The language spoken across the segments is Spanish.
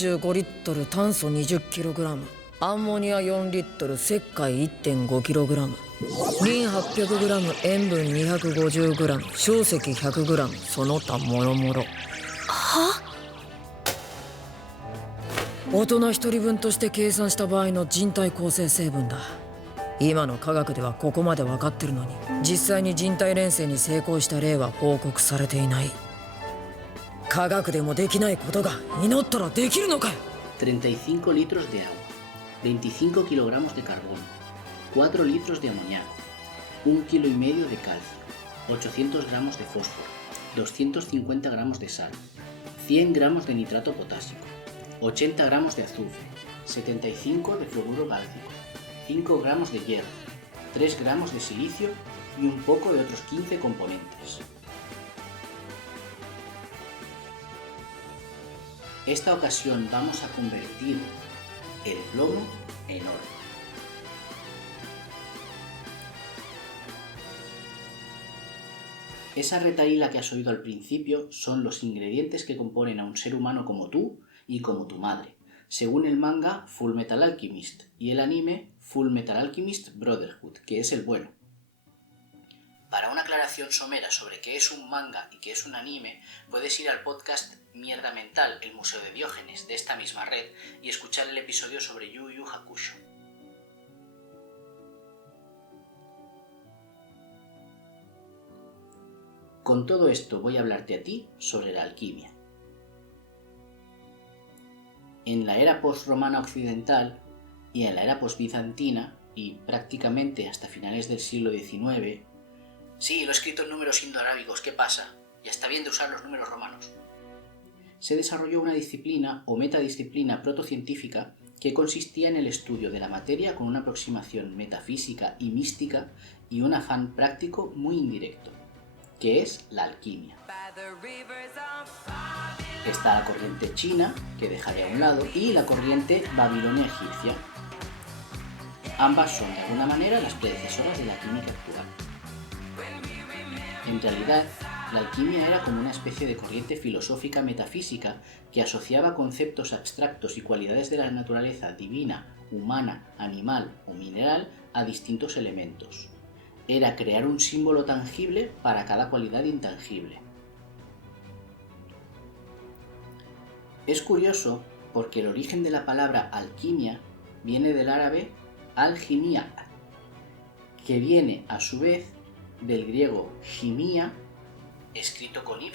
35リットル炭素 20kg、 アンモニア4リットル、石灰 1.5kg、 リン 800g、 塩分 250g、 硝石 100g、 その他もろもろ。は？大人1人分として計算した場合の人体構成成分だ。今の科学ではここまで分かってるのに、実際に人体錬成に成功した例は報告されていない。科学でもできないことが祈ったらできるのかよ。35 litros de agua, 25 kilogramos de carbono, 4 litros de amoníaco, 1,5 kilos de calcio, 800 gramos de fósforo, 250 gramos de sal, 100 gramos de nitrato potásico, 80 gramos de azufre, 75 de fluoruro cálcico, 5 gramos de hierro, 3 gramos de silicio y un poco de otros 15 componentes. Esta ocasión vamos a convertir el plomo en oro. Esa retahíla que has oído al principio son los ingredientes que componen a un ser humano como tú y como tu madre, según el manga Full Metal Alchemist y el anime Full Metal Alchemist Brotherhood, que es el bueno. Para una aclaración somera sobre qué es un manga y qué es un anime, puedes ir al podcast Mierda Mental, el Museo de Diógenes, de esta misma red, y escuchar el episodio sobre Yu Yu Hakusho. Con todo esto voy a hablarte a ti sobre la alquimia. En la era postromana occidental y en la era postbizantina, y prácticamente hasta finales del siglo XIX... Sí, lo he escrito en números indoarábigos, ¿qué pasa? Ya está bien de usar los números romanos. Se desarrolló una disciplina o metadisciplina protocientífica que consistía en el estudio de la materia con una aproximación metafísica y mística y un afán práctico muy indirecto, que es la alquimia. Está la corriente china, que dejaré a un lado, y la corriente babilonia-egipcia. Ambas son de alguna manera las predecesoras de la química actual. En realidad, la alquimia era como una especie de corriente filosófica metafísica que asociaba conceptos abstractos y cualidades de la naturaleza divina, humana, animal o mineral a distintos elementos. Era crear un símbolo tangible para cada cualidad intangible. Es curioso porque el origen de la palabra alquimia viene del árabe algimia, que viene a su vez del griego gimia, escrito con Y,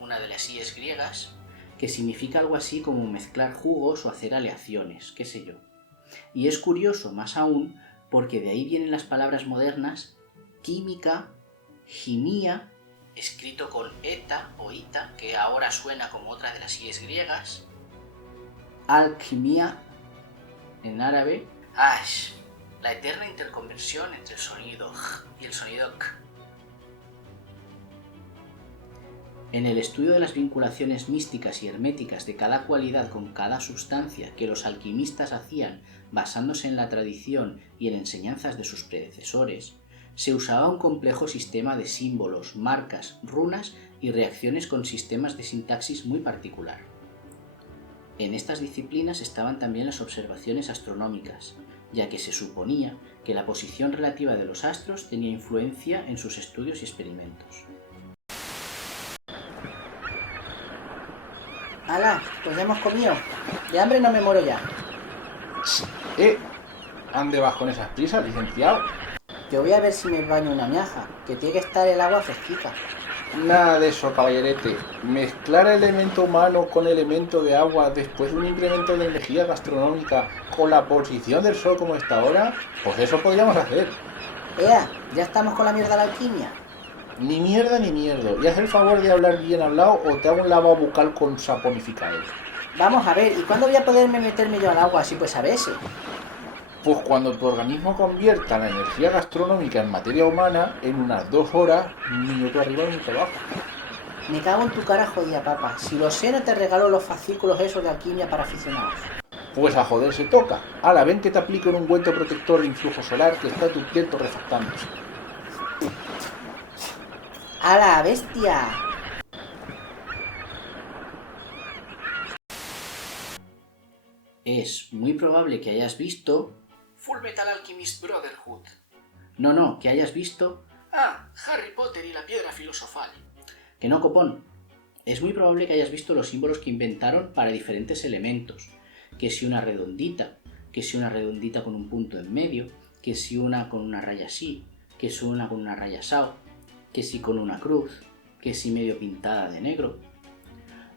una de las I's griegas, que significa algo así como mezclar jugos o hacer aleaciones, qué sé yo. Y es curioso más aún porque de ahí vienen las palabras modernas química, gimia, escrito con eta o ita, que ahora suena como otra de las I's griegas, alquimia en árabe, la eterna interconversión entre el sonido j y el sonido k. En el estudio de las vinculaciones místicas y herméticas de cada cualidad con cada sustancia que los alquimistas hacían basándose en la tradición y en enseñanzas de sus predecesores, se usaba un complejo sistema de símbolos, marcas, runas y reacciones con sistemas de sintaxis muy particular. En estas disciplinas estaban también las observaciones astronómicas, ya que se suponía que la posición relativa de los astros tenía influencia en sus estudios y experimentos. ¡Hala! Pues ya hemos comido. De hambre no me muero ya. ¿Ande vas con esas prisas, licenciado? Yo voy a ver si me baño una miaja, que tiene que estar el agua fresquita. Nada de eso, caballerete. Mezclar elemento humano con elemento de agua después de un incremento de energía gastronómica con la posición del sol como está ahora, pues eso podríamos hacer. ¡Ea! ¿Ya estamos con la mierda de la alquimia? Ni mierda ni mierdo. Y haz el favor de hablar bien hablado o te hago un lavado bucal con saponificador. Vamos a ver, ¿y cuándo voy a poderme meterme yo al agua así pues a veces? Pues cuando tu organismo convierta la energía gastronómica en materia humana en unas 2 horas, minuto arriba y minuto abajo. Me cago en tu cara, jodida papa. Si lo sé, no te regalo los fascículos esos de alquimia para aficionados. Pues a joder se toca. Ala, ven que te aplico un ungüento protector de influjo solar que está tu piel torrefactándose. ¡Hala, bestia! es muy probable que hayas visto Full Metal Alchemist Brotherhood. No, que hayas visto Harry Potter y la piedra filosofal. Que no, copón. Es muy probable que hayas visto los símbolos que inventaron para diferentes elementos. Que si una redondita, que si una redondita con un punto en medio, que si una con una raya así, que si una con una raya asao, que si con una cruz, que si medio pintada de negro.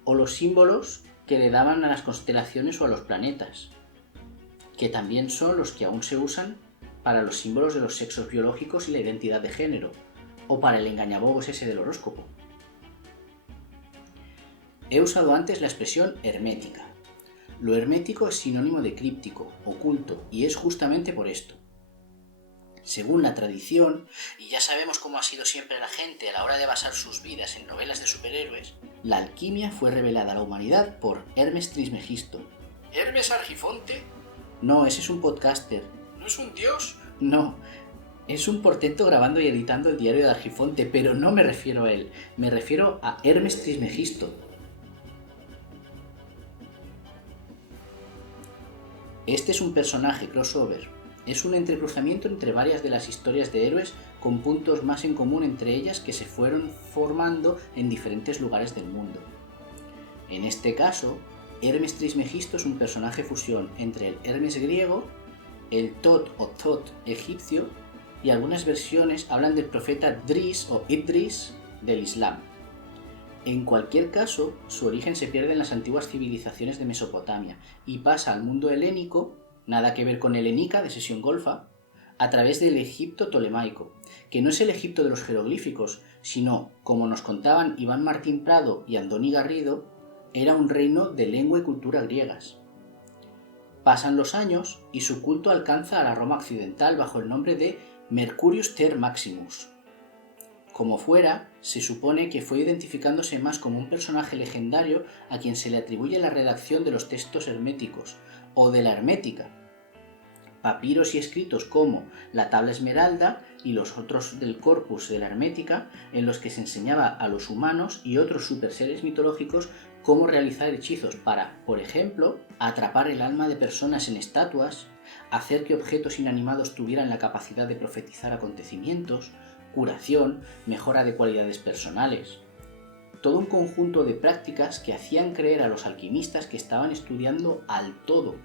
O los símbolos que le daban a las constelaciones o a los planetas, que también son los que aún se usan para los símbolos de los sexos biológicos y la identidad de género, o para el engañabobos ese del horóscopo. He usado antes la expresión hermética. Lo hermético es sinónimo de críptico, oculto, y es justamente por esto. Según la tradición, y ya sabemos cómo ha sido siempre la gente a la hora de basar sus vidas en novelas de superhéroes, la alquimia fue revelada a la humanidad por Hermes Trismegisto. ¿Hermes Argifonte? No, ese es un podcaster. ¿No es un dios? No, es un portento grabando y editando el diario de Argifonte, pero no me refiero a él, me refiero a Hermes Trismegisto. Este es un personaje crossover. Es un entrecruzamiento entre varias de las historias de héroes con puntos más en común entre ellas que se fueron formando en diferentes lugares del mundo. En este caso, Hermes Trismegisto es un personaje fusión entre el Hermes griego, el Tot o Thot egipcio y algunas versiones hablan del profeta Dris o Idris del Islam. En cualquier caso, su origen se pierde en las antiguas civilizaciones de Mesopotamia y pasa al mundo helénico, nada que ver con helenica de sesión golfa, a través del Egipto tolemaico, que no es el Egipto de los jeroglíficos, sino, como nos contaban Iván Martín Prado y Andoni Garrido, era un reino de lengua y cultura griegas. Pasan los años y su culto alcanza a la Roma occidental bajo el nombre de Mercurius Ter Maximus. Como fuera, se supone que fue identificándose más como un personaje legendario a quien se le atribuye la redacción de los textos herméticos, o de la hermética, papiros y escritos como la Tabla Esmeralda y los otros del corpus de la hermética, en los que se enseñaba a los humanos y otros superseres mitológicos cómo realizar hechizos para, por ejemplo, atrapar el alma de personas en estatuas, hacer que objetos inanimados tuvieran la capacidad de profetizar acontecimientos, curación, mejora de cualidades personales. Todo un conjunto de prácticas que hacían creer a los alquimistas que estaban estudiando al todo,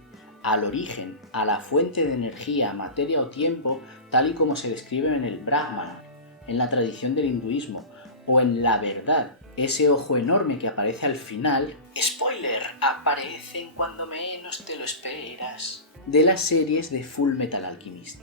al origen, a la fuente de energía, materia o tiempo, tal y como se describe en el Brahmana, en la tradición del hinduismo, o en la verdad, ese ojo enorme que aparece al final, spoiler, aparecen cuando menos te lo esperas, de las series de Full Metal Alchemist.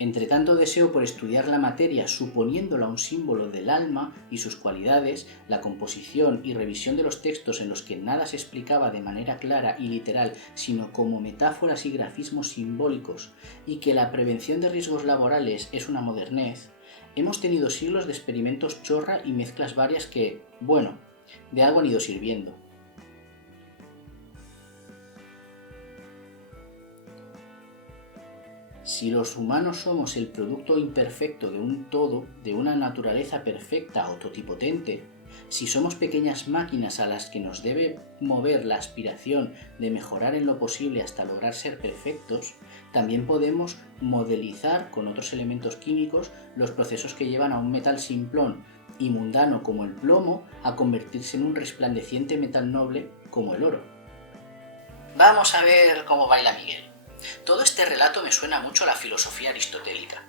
Entre tanto deseo por estudiar la materia suponiéndola un símbolo del alma y sus cualidades, la composición y revisión de los textos en los que nada se explicaba de manera clara y literal, sino como metáforas y grafismos simbólicos, y que la prevención de riesgos laborales es una modernez, hemos tenido siglos de experimentos chorra y mezclas varias que, bueno, de algo han ido sirviendo. Si los humanos somos el producto imperfecto de un todo, de una naturaleza perfecta o totipotente, si somos pequeñas máquinas a las que nos debe mover la aspiración de mejorar en lo posible hasta lograr ser perfectos, también podemos modelizar con otros elementos químicos los procesos que llevan a un metal simplón y mundano como el plomo a convertirse en un resplandeciente metal noble como el oro. Vamos a ver cómo baila Miguel. Todo este relato me suena mucho a la filosofía aristotélica.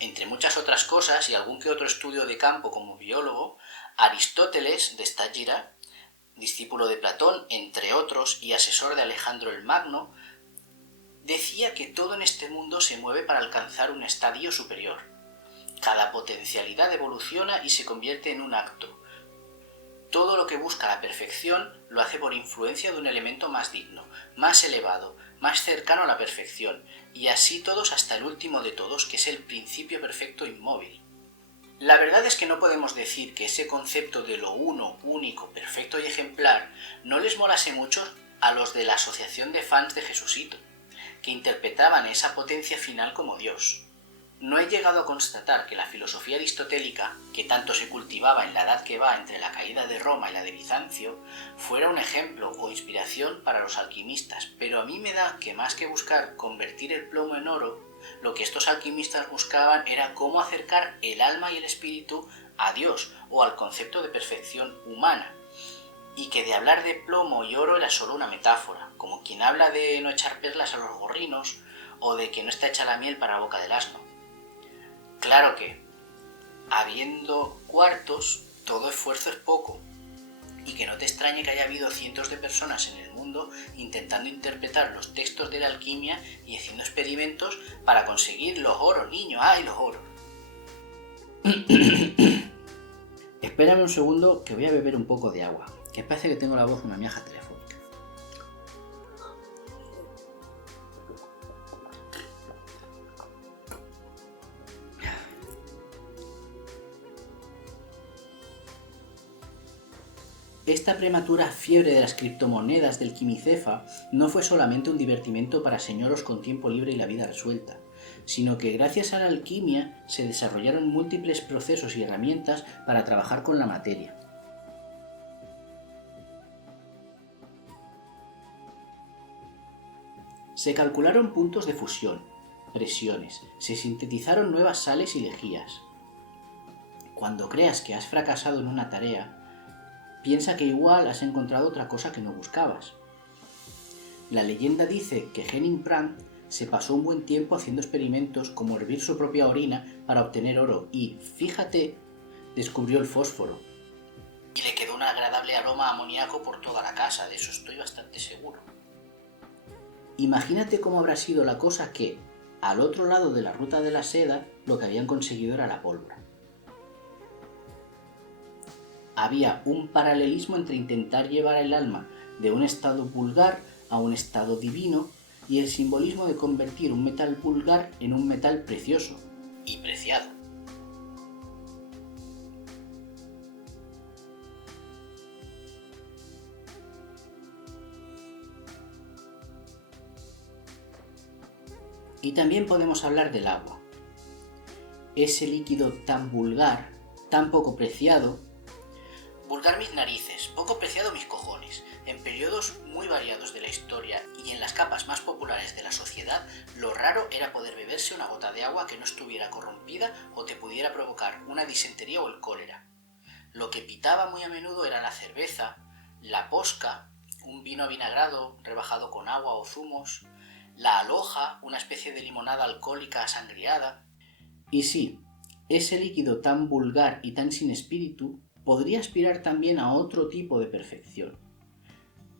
Entre muchas otras cosas y algún que otro estudio de campo como biólogo, Aristóteles de Stagira, discípulo de Platón, entre otros, y asesor de Alejandro el Magno, decía que todo en este mundo se mueve para alcanzar un estadio superior. Cada potencialidad evoluciona y se convierte en un acto. Todo lo que busca la perfección lo hace por influencia de un elemento más digno, más elevado, más cercano a la perfección, y así todos hasta el último de todos, que es el principio perfecto inmóvil. La verdad es que no podemos decir que ese concepto de lo uno, único, perfecto y ejemplar no les molase mucho a los de la asociación de fans de Jesucito, que interpretaban esa potencia final como Dios. No he llegado a constatar que la filosofía aristotélica, que tanto se cultivaba en la edad que va entre la caída de Roma y la de Bizancio, fuera un ejemplo o inspiración para los alquimistas, pero a mí me da que más que buscar convertir el plomo en oro, lo que estos alquimistas buscaban era cómo acercar el alma y el espíritu a Dios o al concepto de perfección humana, y que de hablar de plomo y oro era solo una metáfora, como quien habla de no echar perlas a los gorrinos o de que no está hecha la miel para la boca del asno. Claro que, habiendo cuartos, todo esfuerzo es poco, y que no te extrañe que haya habido cientos de personas en el mundo intentando interpretar los textos de la alquimia y haciendo experimentos para conseguir los oros, niño, ¡ay, los oros! Espérame un segundo que voy a beber un poco de agua, que parece que tengo la voz una miaja telefónica. Esta prematura fiebre de las criptomonedas del quimicefa no fue solamente un divertimento para señoros con tiempo libre y la vida resuelta, sino que gracias a la alquimia se desarrollaron múltiples procesos y herramientas para trabajar con la materia. Se calcularon puntos de fusión, presiones, se sintetizaron nuevas sales y lejías. Cuando creas que has fracasado en una tarea, piensa que igual has encontrado otra cosa que no buscabas. La leyenda dice que Henning Brandt se pasó un buen tiempo haciendo experimentos como hervir su propia orina para obtener oro y, fíjate, descubrió el fósforo. Y le quedó un agradable aroma amoníaco por toda la casa, de eso estoy bastante seguro. Imagínate cómo habrá sido la cosa que, al otro lado de la ruta de la seda, lo que habían conseguido era la pólvora. Había un paralelismo entre intentar llevar el alma de un estado vulgar a un estado divino y el simbolismo de convertir un metal vulgar en un metal precioso y preciado. Y también podemos hablar del agua. Ese líquido tan vulgar, tan poco preciado. Vulgar mis narices, poco preciado mis cojones. En periodos muy variados de la historia y en las capas más populares de la sociedad, lo raro era poder beberse una gota de agua que no estuviera corrompida o te pudiera provocar una disentería o el cólera. Lo que pitaba muy a menudo era la cerveza, la posca, un vino avinagrado rebajado con agua o zumos, la aloja, una especie de limonada alcohólica asangriada. Y sí, ese líquido tan vulgar y tan sin espíritu podría aspirar también a otro tipo de perfección.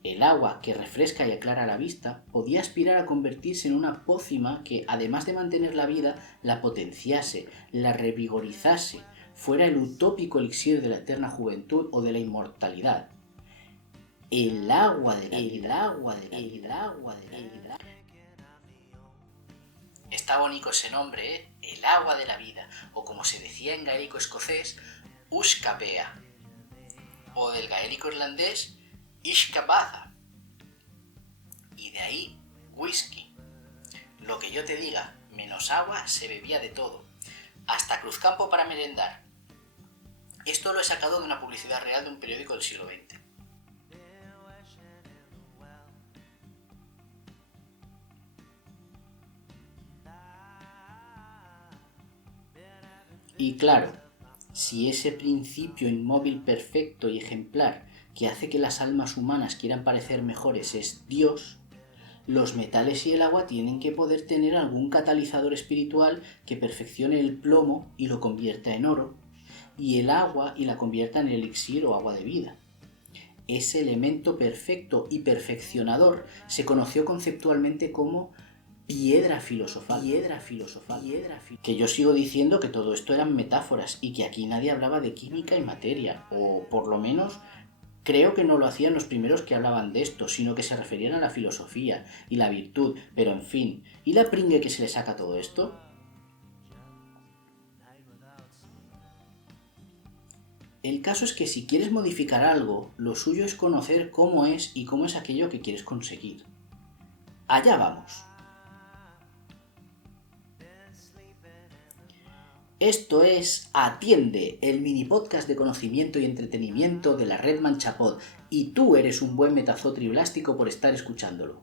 El agua que refresca y aclara la vista podía aspirar a convertirse en una pócima que, además de mantener la vida, la potenciase, la revigorizase, fuera el utópico elixir de la eterna juventud o de la inmortalidad. El agua de la vida. Está bonito ese nombre, ¿eh? El agua de la vida, o como se decía en gaélico escocés, Ushkapea, o del gaélico irlandés, Ishkabaza, y de ahí whisky. Lo que yo te diga, menos agua se bebía de todo, hasta Cruzcampo para merendar. Esto lo he sacado de una publicidad real de un periódico del siglo XX. Y claro, si ese principio inmóvil perfecto y ejemplar que hace que las almas humanas quieran parecer mejores es Dios, los metales y el agua tienen que poder tener algún catalizador espiritual que perfeccione el plomo y lo convierta en oro, y el agua y la convierta en elixir o agua de vida. Ese elemento perfecto y perfeccionador se conoció conceptualmente como piedra filosofal. Que yo sigo diciendo que todo esto eran metáforas y que aquí nadie hablaba de química y materia, o por lo menos creo que no lo hacían los primeros que hablaban de esto, sino que se referían a la filosofía y la virtud, pero en fin, ¿y la pringue que se le saca todo esto? El caso es que si quieres modificar algo, lo suyo es conocer cómo es y cómo es aquello que quieres conseguir. Allá vamos. Esto es Atiende, el mini podcast de conocimiento y entretenimiento de la red Manchapod, y tú eres un buen metazotriblástico por estar escuchándolo.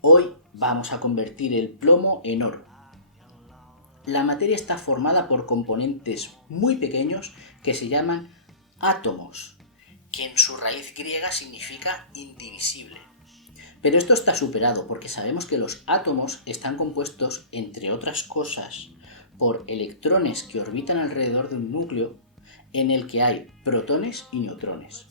Hoy vamos a convertir el plomo en oro. La materia está formada por componentes muy pequeños que se llaman átomos, que en su raíz griega significa indivisible. Pero esto está superado porque sabemos que los átomos están compuestos, entre otras cosas, por electrones que orbitan alrededor de un núcleo en el que hay protones y neutrones.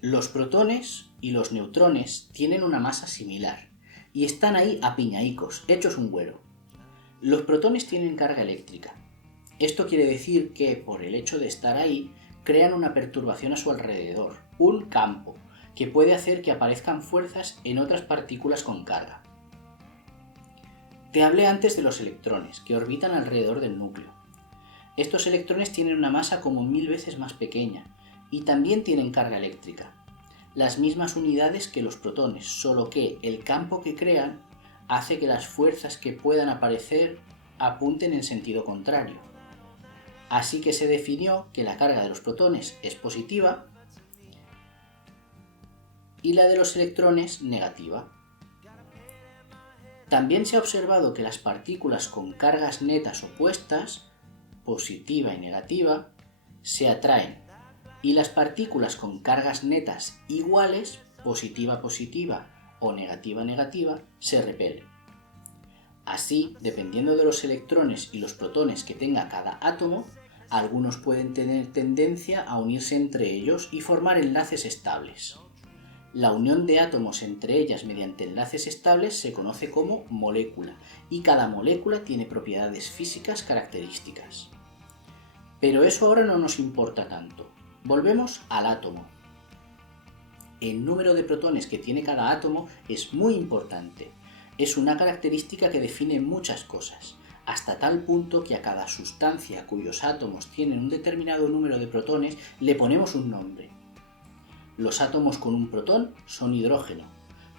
Los protones y los neutrones tienen una masa similar y están ahí apiñaicos, hechos un güero. Los protones tienen carga eléctrica. Esto quiere decir que, por el hecho de estar ahí, crean una perturbación a su alrededor, un campo, que puede hacer que aparezcan fuerzas en otras partículas con carga. Te hablé antes de los electrones, que orbitan alrededor del núcleo. Estos electrones tienen una masa como 1000 veces más pequeña, y también tienen carga eléctrica. Las mismas unidades que los protones, solo que el campo que crean hace que las fuerzas que puedan aparecer apunten en sentido contrario. Así que se definió que la carga de los protones es positiva y la de los electrones negativa. También se ha observado que las partículas con cargas netas opuestas, positiva y negativa, se atraen, y las partículas con cargas netas iguales, positiva-positiva o negativa-negativa, se repelen. Así, dependiendo de los electrones y los protones que tenga cada átomo, algunos pueden tener tendencia a unirse entre ellos y formar enlaces estables. La unión de átomos entre ellas mediante enlaces estables se conoce como molécula, y cada molécula tiene propiedades físicas características. Pero eso ahora no nos importa tanto. Volvemos al átomo. El número de protones que tiene cada átomo es muy importante. Es una característica que define muchas cosas, hasta tal punto que a cada sustancia cuyos átomos tienen un determinado número de protones le ponemos un nombre. Los átomos con un protón son hidrógeno,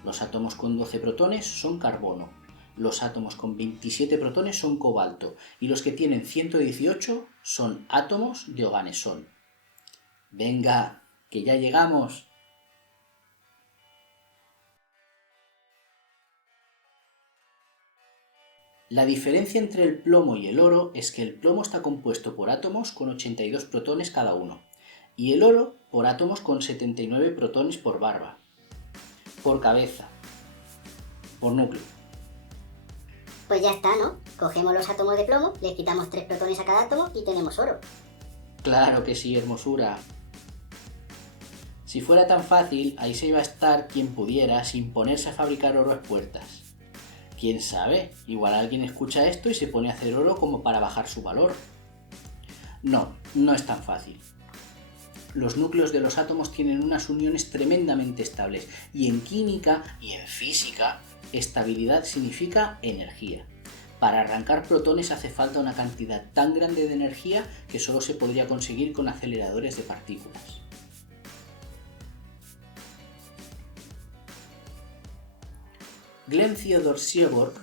los átomos con 12 protones son carbono, los átomos con 27 protones son cobalto y los que tienen 118 son átomos de oganesón. ¡Venga, que ya llegamos! La diferencia entre el plomo y el oro es que el plomo está compuesto por átomos con 82 protones cada uno, y el oro por átomos con 79 protones por barra, por cabeza, por núcleo. Pues ya está, ¿no? Cogemos los átomos de plomo, les quitamos 3 protones a cada átomo y tenemos oro. Claro que sí, hermosura. Si fuera tan fácil, ahí se iba a estar quien pudiera sin ponerse a fabricar oro a expuertas. ¿Quién sabe? Igual alguien escucha esto y se pone a hacer oro como para bajar su valor. No, no es tan fácil. Los núcleos de los átomos tienen unas uniones tremendamente estables, y en química y en física, estabilidad significa energía. Para arrancar protones hace falta una cantidad tan grande de energía que solo se podría conseguir con aceleradores de partículas. Glenn Theodore Seaborg,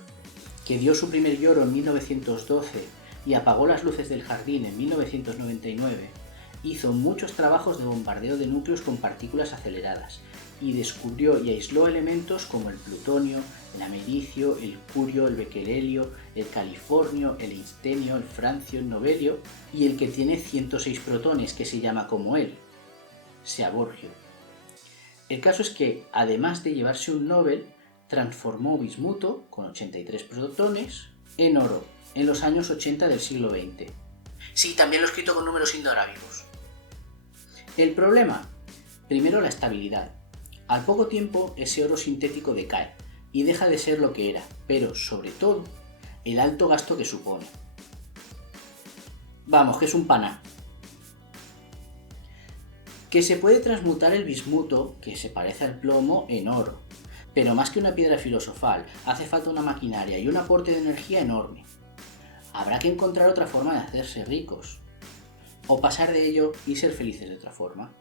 que dio su primer oro en 1912 y apagó las luces del jardín en 1999, hizo muchos trabajos de bombardeo de núcleos con partículas aceleradas y descubrió y aisló elementos como el plutonio, el americio, el curio, el bequerelio, el californio, el einstenio, el francio, el novelio y el que tiene 106 protones, que se llama como él, Seaborgio. El caso es que, además de llevarse un Nobel, transformó bismuto, con 83 protones, en oro, en los años 80 del siglo XX. Sí, también lo he escrito con números indoarábigos. El problema, primero la estabilidad. Al poco tiempo ese oro sintético decae y deja de ser lo que era, pero sobre todo el alto gasto que supone. Vamos, que es un paná. Que se puede transmutar el bismuto, que se parece al plomo, en oro. Pero más que una piedra filosofal, hace falta una maquinaria y un aporte de energía enorme. Habrá que encontrar otra forma de hacerse ricos, o pasar de ello y ser felices de otra forma.